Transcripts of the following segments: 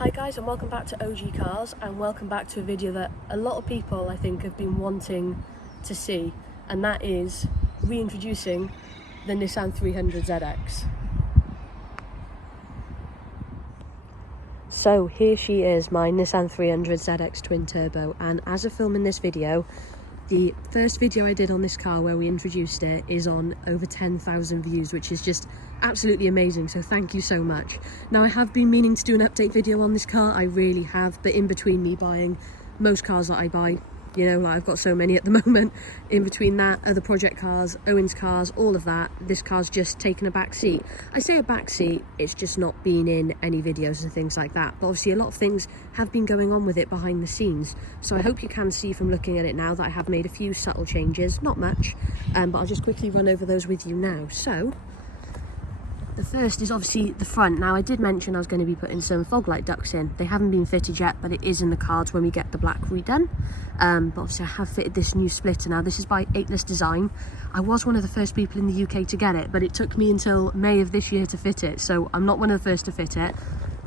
Hi guys, and welcome back to OG Cars, and welcome back to a video that a lot of people I think have been wanting to see, and that is reintroducing the Nissan 300ZX. So here she is, my Nissan 300ZX twin turbo, and as of filming this video, the first video I did on this car where we introduced it is on over 10,000 views, which is just absolutely amazing, so thank you so much. Now I have been meaning to do an update video on this car, I really have, but in between me buying most cars that I buy, you know, like I've got so many at the moment, in between that, other project cars, Owen's cars, all of that, this car's just taken a back seat. I say a back seat, it's just not been in any videos and things like that, but obviously a lot of things have been going on with it behind the scenes, so I hope you can see from looking at it now that I have made a few subtle changes, not much, but I'll just quickly run over those with you now. So the first is obviously the front. Now I did mention I was going to be putting some fog light ducts in. They haven't been fitted yet, but it is in the cards when we get the black redone. But obviously I have fitted this new splitter. Now this is by 8less Design. I was one of the first people in the UK to get it, but it took me until May of this year to fit it, so I'm not one of the first to fit it,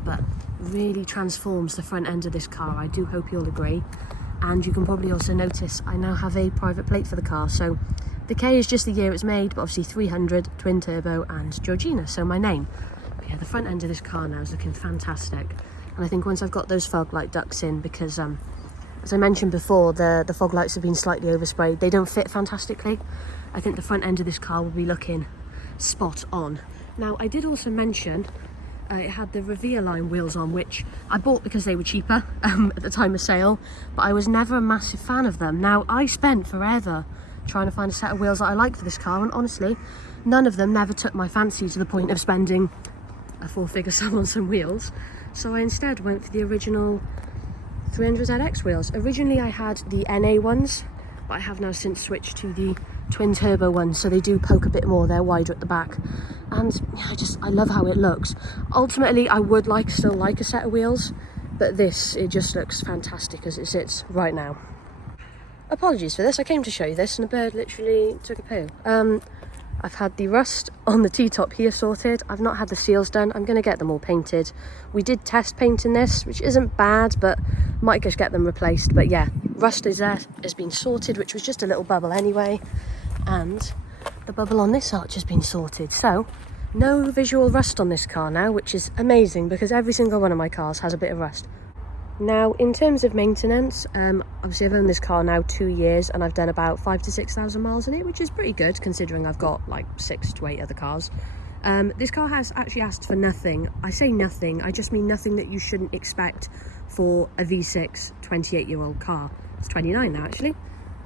but really transforms the front end of this car. I do hope you'll agree. And you can probably also notice I now have a private plate for the car, so the K is just the year it's made, but obviously 300, twin turbo and Georgina, so my name. But yeah, the front end of this car now is looking fantastic. And I think once I've got those fog light ducts in, because as I mentioned before, the fog lights have been slightly oversprayed. They don't fit fantastically. I think the front end of this car will be looking spot on. Now, I did also mention it had the Revere line wheels on, which I bought because they were cheaper at the time of sale, but I was never a massive fan of them. Now, I spent forever trying to find a set of wheels that I like for this car, and honestly none of them never took my fancy to the point of spending a four-figure sum on some wheels, so I instead went for the original 300ZX wheels. Originally I had the NA ones, but I have now since switched to the twin turbo ones, so they do poke a bit more, they're wider at the back, and yeah, I love how it looks. Ultimately I would still like a set of wheels, but this, it just looks fantastic as it sits right now. Apologies for this, I came to show you this and a bird literally took a poo. I've had the rust on the T-top here sorted. I've not had the seals done. I'm going to get them all painted. We did test painting this, which isn't bad, but might just get them replaced. But yeah, rust is there, has been sorted, which was just a little bubble anyway. And the bubble on this arch has been sorted. So no visual rust on this car now, which is amazing because every single one of my cars has a bit of rust. Now, in terms of maintenance, obviously I've owned this car now 2 years and I've done about 5,000 to 6,000 miles in it, which is pretty good considering I've got like 6 to 8 other cars. This car has actually asked for nothing. I say nothing, I just mean nothing that you shouldn't expect for a V6 28-year-old car. It's 29 now actually,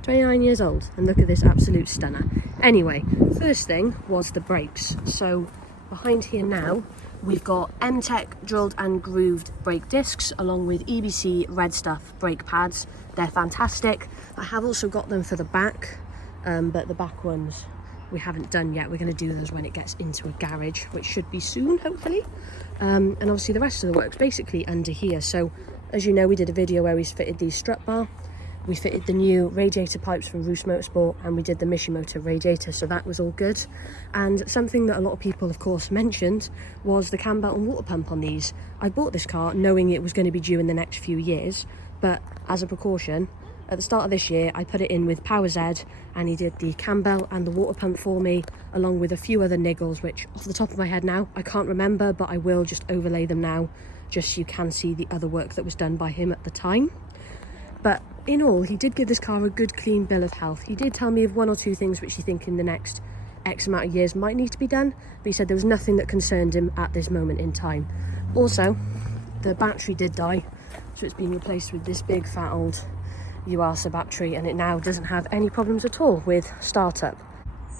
29 years old, and look at this absolute stunner. Anyway, first thing was the brakes. So behind here now, we've got M-Tech drilled and grooved brake discs along with EBC Red Stuff brake pads. They're fantastic. I have also got them for the back, but the back ones we haven't done yet. We're going to do those when it gets into a garage, which should be soon, hopefully. And obviously the rest of the work's basically under here. So as you know, we did a video where we fitted the strut bar. We fitted the new radiator pipes from Roost Motorsport, and we did the Mishimoto radiator, so that was all good. And something that a lot of people, of course, mentioned was the cam belt and water pump on these. I bought this car knowing it was going to be due in the next few years, but as a precaution, at the start of this year, I put it in with Power Z, and he did the cam belt and the water pump for me, along with a few other niggles, which off the top of my head now, I can't remember, but I will just overlay them now, just so you can see the other work that was done by him at the time. But in all, he did give this car a good clean bill of health. He did tell me of 1 or 2 things which he think in the next X amount of years might need to be done, but he said there was nothing that concerned him at this moment in time. Also, the battery did die, so it's been replaced with this big fat old Yuasa battery, and it now doesn't have any problems at all with startup.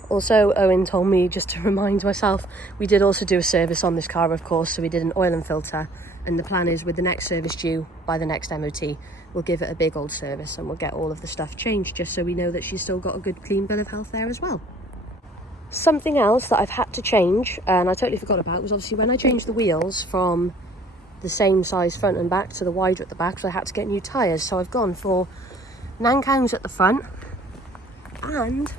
Also, Owen told me, just to remind myself, we did also do a service on this car, of course, so we did an oil and filter, and the plan is with the next service due by the next MOT, we'll give it a big old service and we'll get all of the stuff changed, just so we know that she's still got a good clean bill of health there as well. Something else that I've had to change, and I totally forgot about, was obviously when I changed the wheels from the same size front and back to the wider at the back, so I had to get new tyres. So I've gone for Nankangs at the front and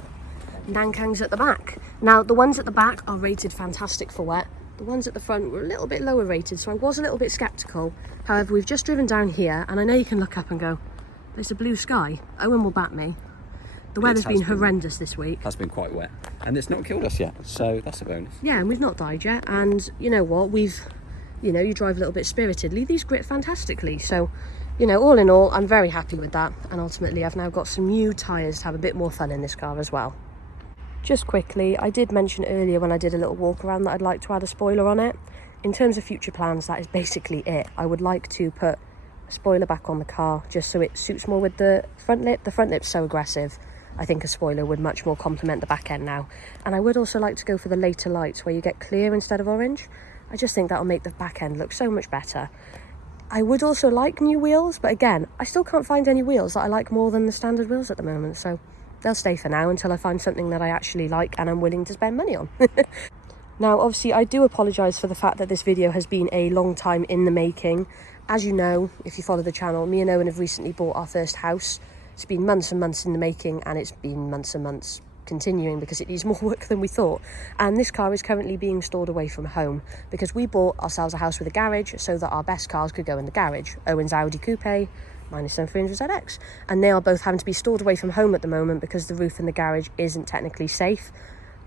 Nankangs at the back. Now the ones at the back are rated fantastic for wet. The ones at the front were a little bit lower rated, so I was a little bit sceptical. However, we've just driven down here, and I know you can look up and go, there's a blue sky. Owen will bat me. The weather's been horrendous this week. Has been quite wet, and it's not killed us yet, so that's a bonus. Yeah, and we've not died yet, and you know what, you drive a little bit spiritedly, these grit fantastically, so, you know, all in all, I'm very happy with that, and ultimately I've now got some new tyres to have a bit more fun in this car as well. Just quickly, I did mention earlier when I did a little walk around that I'd like to add a spoiler on it. In terms of future plans, that is basically it. I would like to put a spoiler back on the car just so it suits more with the front lip. The front lip's so aggressive. I think a spoiler would much more complement the back end now. And I would also like to go for the later lights where you get clear instead of orange. I just think that'll make the back end look so much better. I would also like new wheels, but again, I still can't find any wheels that I like more than the standard wheels at the moment, so they'll stay for now until I find something that I actually like and I'm willing to spend money on. Now, obviously, I do apologise for the fact that this video has been a long time in the making. As you know, if you follow the channel, me and Owen have recently bought our first house. It's been months and months in the making, and it's been months and months continuing because it needs more work than we thought. And this car is currently being stored away from home because we bought ourselves a house with a garage so that our best cars could go in the garage. Owen's Audi Coupe, mine is 300ZX, and they are both having to be stored away from home at the moment because the roof in the garage isn't technically safe.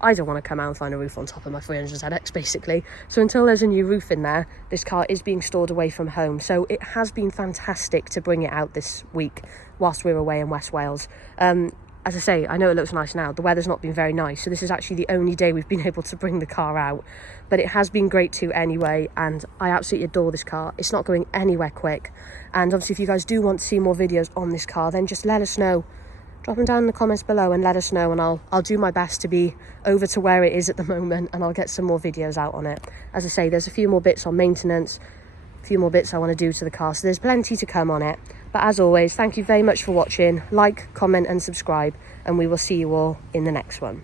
I don't want to come out and find a roof on top of my 300ZX basically. So until there's a new roof in there, this car is being stored away from home. So it has been fantastic to bring it out this week whilst we're away in West Wales. As I say, I know it looks nice now. The weather's not been very nice, so this is actually the only day we've been able to bring the car out. But it has been great too anyway, and I absolutely adore this car. It's not going anywhere quick. And obviously if you guys do want to see more videos on this car, then just let us know. Drop them down in the comments below and let us know, and I'll do my best to be over to where it is at the moment, and I'll get some more videos out on it. As I say, there's a few more bits on maintenance, a few more bits I want to do to the car, so there's plenty to come on it. But as always, thank you very much for watching. Like, comment and subscribe, and we will see you all in the next one.